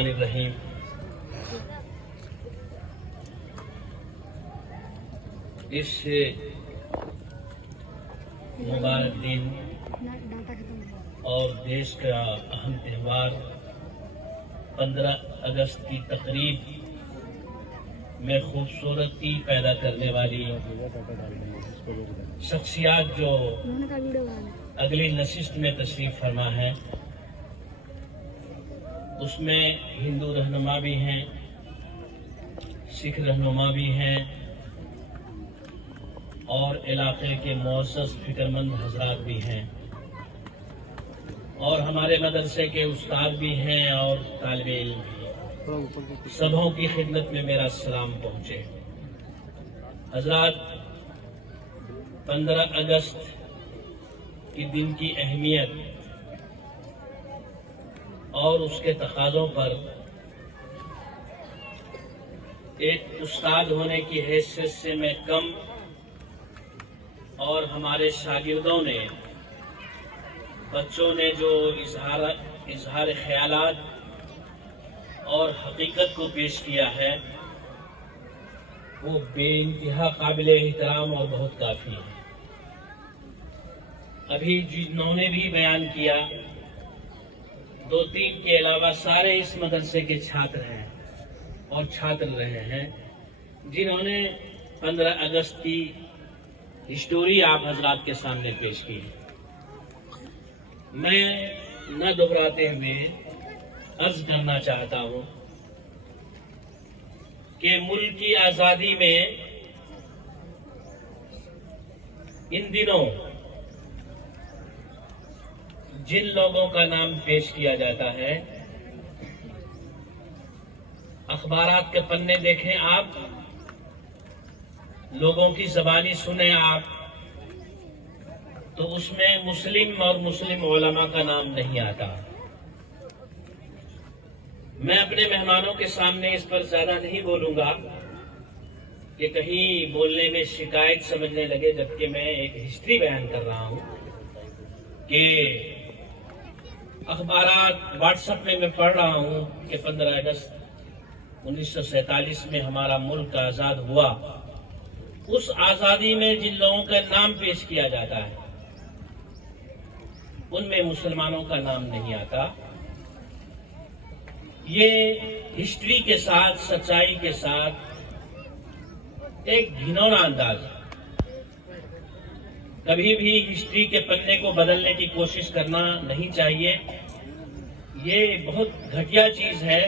الرحیم اس مبارک دن اور دیش کا اہم تہوار 15 اگست کی تقریب میں خوبصورتی پیدا کرنے والی شخصیات جو اگلی نشست میں تشریف فرما ہے، اس میں ہندو رہنما بھی ہیں، سکھ رہنما بھی ہیں اور علاقے کے معزز فکرمند حضرات بھی ہیں اور ہمارے مدرسے کے استاد بھی ہیں اور طالب علم بھی۔ سبھوں کی خدمت میں میرا سلام پہنچے۔ حضرات، 15 اگست کے دن کی اہمیت اور اس کے تقاضوں پر ایک استاد ہونے کی حیثیت سے میں کم اور ہمارے شاگردوں نے، بچوں نے جو اظہار خیالات اور حقیقت کو پیش کیا ہے وہ بے انتہا قابل احترام اور بہت کافی ہے۔ ابھی جنہوں نے بھی بیان کیا، 2-3 کے علاوہ سارے اس مدرسے کے چھاتر ہیں اور چھاتر رہے ہیں، جنہوں نے 15 اگست کی ہسٹوری آپ حضرات کے سامنے پیش کی ہے۔ میں نہ دہراتے ہوئے عرض کرنا چاہتا ہوں کہ ملک کی آزادی میں ان دنوں جن لوگوں کا نام پیش کیا جاتا ہے، اخبارات کے پنے دیکھیں آپ، لوگوں کی زبانی سنیں آپ، تو اس میں مسلم اور مسلم علماء کا نام نہیں آتا۔ میں اپنے مہمانوں کے سامنے اس پر زیادہ نہیں بولوں گا کہ کہیں بولنے میں شکایت سمجھنے لگے، جبکہ میں ایک ہسٹری بیان کر رہا ہوں کہ اخبارات واٹس ایپ میں پڑھ رہا ہوں کہ 15 اگست 1947 میں ہمارا ملک آزاد ہوا۔ اس آزادی میں جن لوگوں کا نام پیش کیا جاتا ہے ان میں مسلمانوں کا نام نہیں آتا۔ یہ ہسٹری کے ساتھ، سچائی کے ساتھ ایک گھنونا انداز ہے۔ کبھی بھی ہسٹری کے پنے کو بدلنے کی کوشش کرنا نہیں چاہیے، یہ بہت گھٹیا چیز ہے۔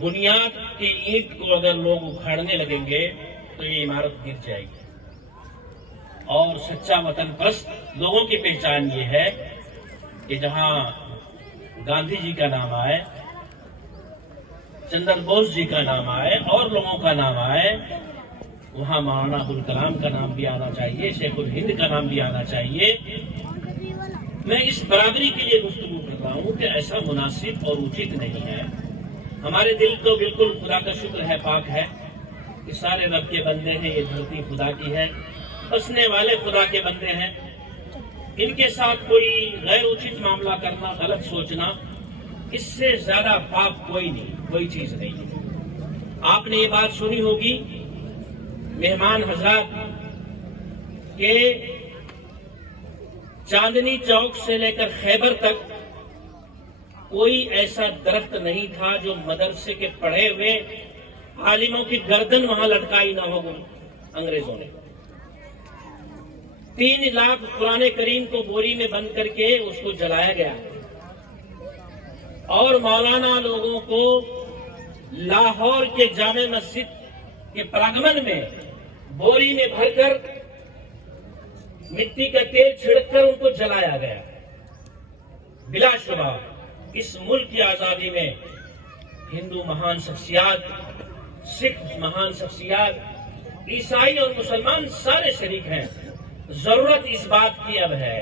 بنیاد کی اینٹ کو اگر لوگ اکھاڑنے لگیں گے تو یہ عمارت گر جائے گی۔ اور سچا وطن پرست لوگوں کی پہچان یہ ہے کہ جہاں گاندھی جی کا نام آئے، چندر بوس جی کا نام آئے اور لوگوں کا نام آئے، وہاں مولانا ابوالکلام کا نام بھی آنا چاہیے، شیخ الہند کا نام بھی آنا چاہیے۔ میں اس برابری کے لیے گفتگو کر رہا ہوں کہ ایسا مناسب اور اچت نہیں ہے۔ ہمارے دل تو بالکل خدا کا شکر ہے، پاک ہے کہ سارے رب کے بندے ہیں، یہ دھرتی خدا کی ہے، بسنے والے خدا کے بندے ہیں۔ ان کے ساتھ کوئی غیر اچت معاملہ کرنا، غلط سوچنا، اس سے زیادہ پاک کوئی نہیں، کوئی چیز نہیں ہے۔ آپ نے یہ بات سنی ہوگی مہمان حضرات کہ چاندنی چوک سے لے کر خیبر تک کوئی ایسا درخت نہیں تھا جو مدرسے کے پڑھے ہوئے عالموں کی گردن وہاں لٹکائی نہ ہو انگریزوں نے۔ 3 لاکھ قرآن کریم کو بوری میں بند کر کے اس کو جلایا گیا اور مولانا لوگوں کو لاہور کے جامع مسجد کے پراگمن میں بوری میں بھر کر مٹی کا تیل چھڑک کر ان کو جلایا گیا۔ بلا شبہ اس ملک کی آزادی میں ہندو مہان شخصیات، سکھ مہان شخصیات، عیسائی اور مسلمان سارے شریک ہیں۔ ضرورت اس بات کی اب ہے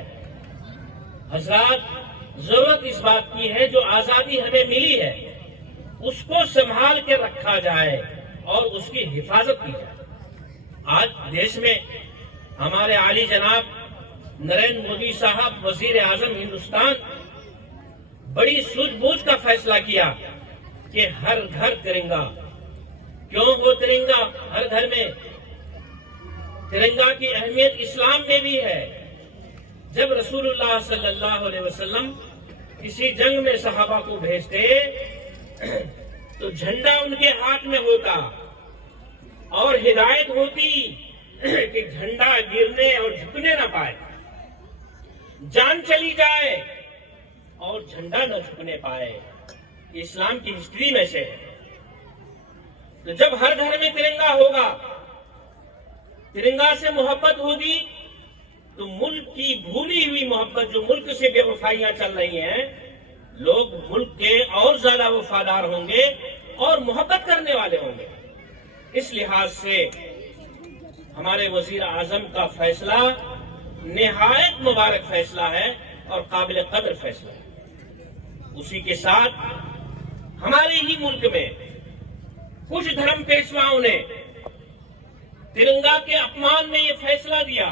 حضرات، ضرورت اس بات کی ہے جو آزادی ہمیں ملی ہے اس کو سنبھال کے رکھا جائے اور اس کی حفاظت کی جائے۔ آج دیش میں ہمارے عالی جناب نریندر مودی صاحب وزیر اعظم ہندوستان بڑی سوجھ بوجھ کا فیصلہ کیا کہ ہر گھر ترنگا. کیوں ہو ترنگا ہر گھر میں؟ ترنگا کی اہمیت اسلام میں بھی ہے. جب رسول اللہ صلی اللہ علیہ وسلم کسی جنگ میں صحابہ کو بھیجتے تو جھنڈا ان کے ہاتھ میں ہوتا اور ہدایت ہوتی کہ جھنڈا گرنے اور جھکنے نہ پائے، جان چلی جائے اور جھنڈا نہ جھکنے پائے. یہ اسلام کی ہسٹری میں سے ہے. تو جب ہر گھر میں ترنگا ہوگا، ترنگا سے محبت ہوگی، تو ملک کی بھولی ہوئی محبت، جو ملک سے بے وفائیاں چل رہی ہیں، لوگ ملک کے اور زیادہ وفادار ہوں گے اور محبت کرنے والے ہوں گے. اس لحاظ سے ہمارے وزیر اعظم کا فیصلہ نہایت مبارک فیصلہ ہے اور قابل قدر فیصلہ ہے. اسی کے ساتھ ہمارے ہی ملک میں کچھ دھرم پیشواؤں نے ترنگا کے اپمان میں یہ فیصلہ دیا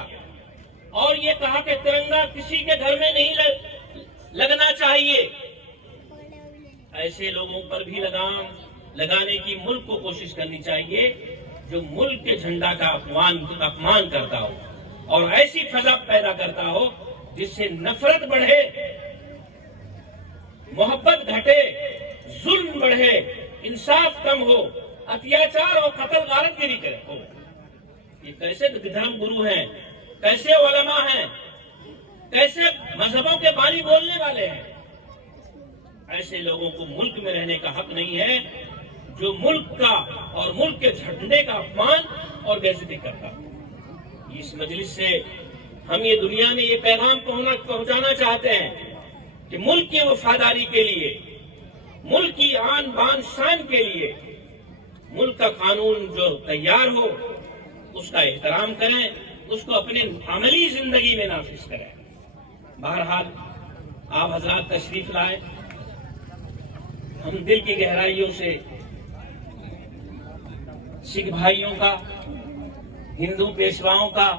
اور یہ کہا کہ ترنگا کسی کے گھر میں نہیں لگنا چاہیے. ایسے لوگوں پر بھی لگام لگانے کی ملک کو کوشش کرنی چاہیے جو ملک کے جھنڈا کا اپمان کرتا ہو اور ایسی فضا پیدا کرتا ہو جس سے نفرت بڑھے، محبت گھٹے، ظلم بڑھے، انصاف کم ہو، اتیاچار اور قتل غارت گیری کرے. یہ کیسے دھرم گرو ہیں، کیسے علماء ہیں، کیسے مذہبوں کے بانی بولنے والے ہیں؟ ایسے لوگوں کو ملک میں رہنے کا حق نہیں ہے جو ملک کا اور ملک کے جھنڈے کا اپمان اور بے عزتی کرتا. اس مجلس سے ہم یہ دنیا میں یہ پیغام پہنچانا چاہتے ہیں کہ ملک کی وفاداری کے لیے، ملک کی آن بان شان کے لیے ملک کا قانون جو تیار ہو اس کا احترام کریں، اس کو اپنے عملی زندگی میں نافذ کریں. بہرحال آپ حضرات تشریف لائے، ہم دل کی گہرائیوں سے سکھ بھائیوں کا، ہندو پیشواؤں کا،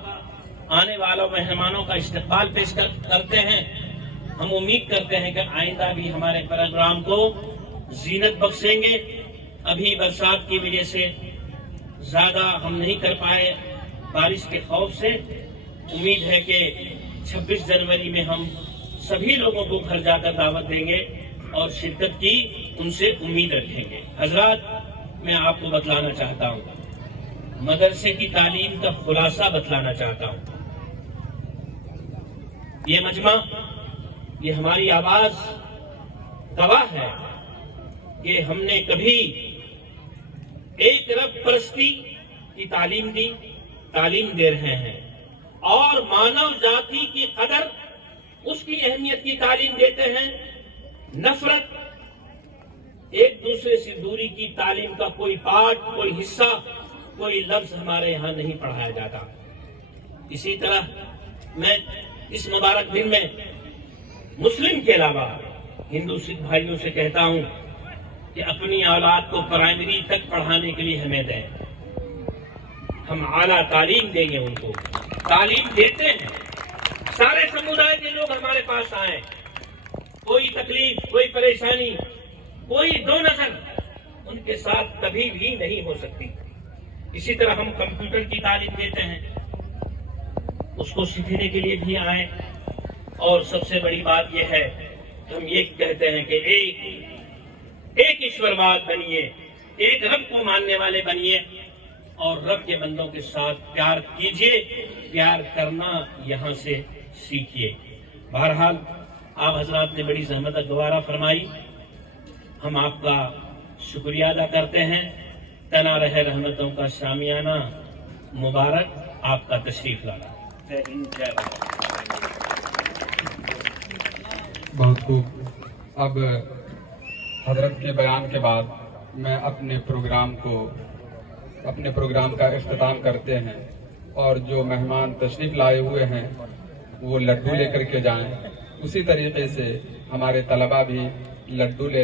آنے والوں مہمانوں کا استقبال پیش کرتے ہیں. ہم امید کرتے ہیں کہ آئندہ بھی ہمارے پروگرام کو زینت بخشیں گے. ابھی برسات کی وجہ سے زیادہ ہم نہیں کر پائے بارش کے خوف سے. امید ہے کہ 26 جنوری میں ہم سبھی لوگوں کو گھر جا کر دعوت دیں گے اور شرکت کی ان سے امید رکھیں گے. حضرات، میں آپ کو بتلانا چاہتا ہوں، مدرسے کی تعلیم کا خلاصہ بتلانا چاہتا ہوں. یہ مجمع، یہ ہماری آواز گواہ ہے کہ ہم نے کبھی ایک رب پرستی کی تعلیم دی، تعلیم دے رہے ہیں، اور مانو ذاتی کی قدر، اس کی اہمیت کی تعلیم دیتے ہیں. نفرت، ایک دوسرے سے دوری کی تعلیم کا کوئی پارٹ، کوئی حصہ، کوئی لفظ ہمارے یہاں نہیں پڑھایا جاتا. اسی طرح میں اس مبارک دن میں مسلم کے علاوہ ہندو سکھ بھائیوں سے کہتا ہوں کہ اپنی اولاد کو پرائمری تک پڑھانے کے لیے ہمیں دیں. ہم اعلیٰ تعلیم دیں گے، ان کو تعلیم دیتے ہیں. سارے سمودائے کے لوگ ہمارے پاس آئیں، کوئی تکلیف، کوئی پریشانی، کوئی دو نظر ان کے ساتھ کبھی بھی نہیں ہو سکتی. اسی طرح ہم کمپیوٹر کی تعلیم دیتے ہیں، اس کو سیکھنے کے لیے بھی آئیں. اور سب سے بڑی بات یہ ہے کہ ہم یہ کہتے ہیں کہ ایک ایشورواد بنیے، ایک رب کو ماننے والے بنیے اور رب کے بندوں کے ساتھ پیار کیجیے. پیار کرنا یہاں سے سیکھیے. بہرحال آپ حضرات نے بڑی زحمت گوارا فرمائی، ہم آپ کا شکریہ ادا کرتے ہیں. تنا رہے رحمتوں کا شامیانہ مبارک. آپ کا تشریف لانا. جے ہند، جے بھارت. بہت خوب. اب حضرت کے بیان کے بعد میں اپنے پروگرام کا اختتام کرتے ہیں، اور جو مہمان تشریف لائے ہوئے ہیں وہ لڈو لے کر کے جائیں. اسی طریقے سے ہمارے طلبہ بھی لڈو لے